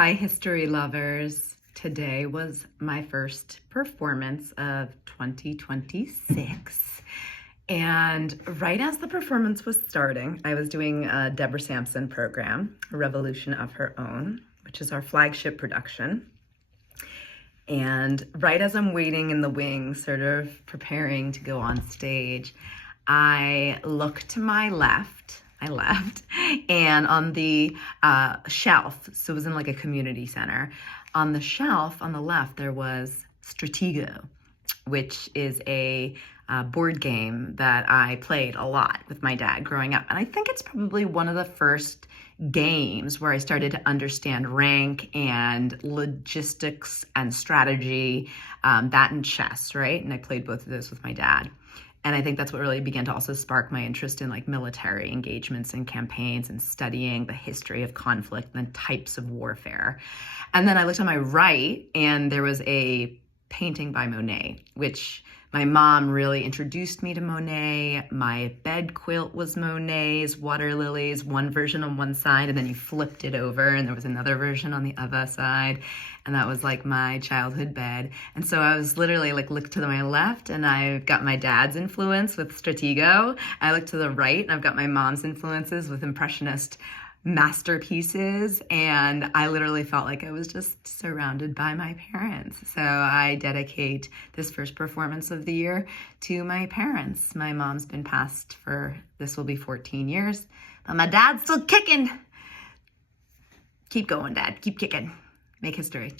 Hi, history lovers. Today was my first performance of 2026. And right as the performance was starting, I was doing a Deborah Sampson program, A Revolution of Her Own, which is our flagship production. And right as I'm waiting in the wings, sort of preparing to go on stage, I look to my left. And on the shelf, so it was in like a community center, on the shelf on the left, there was Stratego, which is a board game that I played a lot with my dad growing up. And I think it's probably one of the first games where I started to understand rank and logistics and strategy, that and chess, right? And I played both of those with my dad. And I think that's what really began to also spark my interest in like military engagements and campaigns and studying the history of conflict and types of warfare. And then I looked on my right and there was a painting by Monet, which my mom really introduced me to Monet. My bed quilt was Monet's, water lilies, one version on one side, and then you flipped it over and there was another version on the other side. And that was like my childhood bed. And so I was literally like, looked to my left and I've got my dad's influence with Stratego. I looked to the right and I've got my mom's influences with Impressionist masterpieces, and I literally felt like I was just surrounded by my parents. So I dedicate this first performance of the year to my parents. My mom's been passed for, this will be 14 years, but my dad's still kicking. Keep going, Dad. Keep kicking. Make history.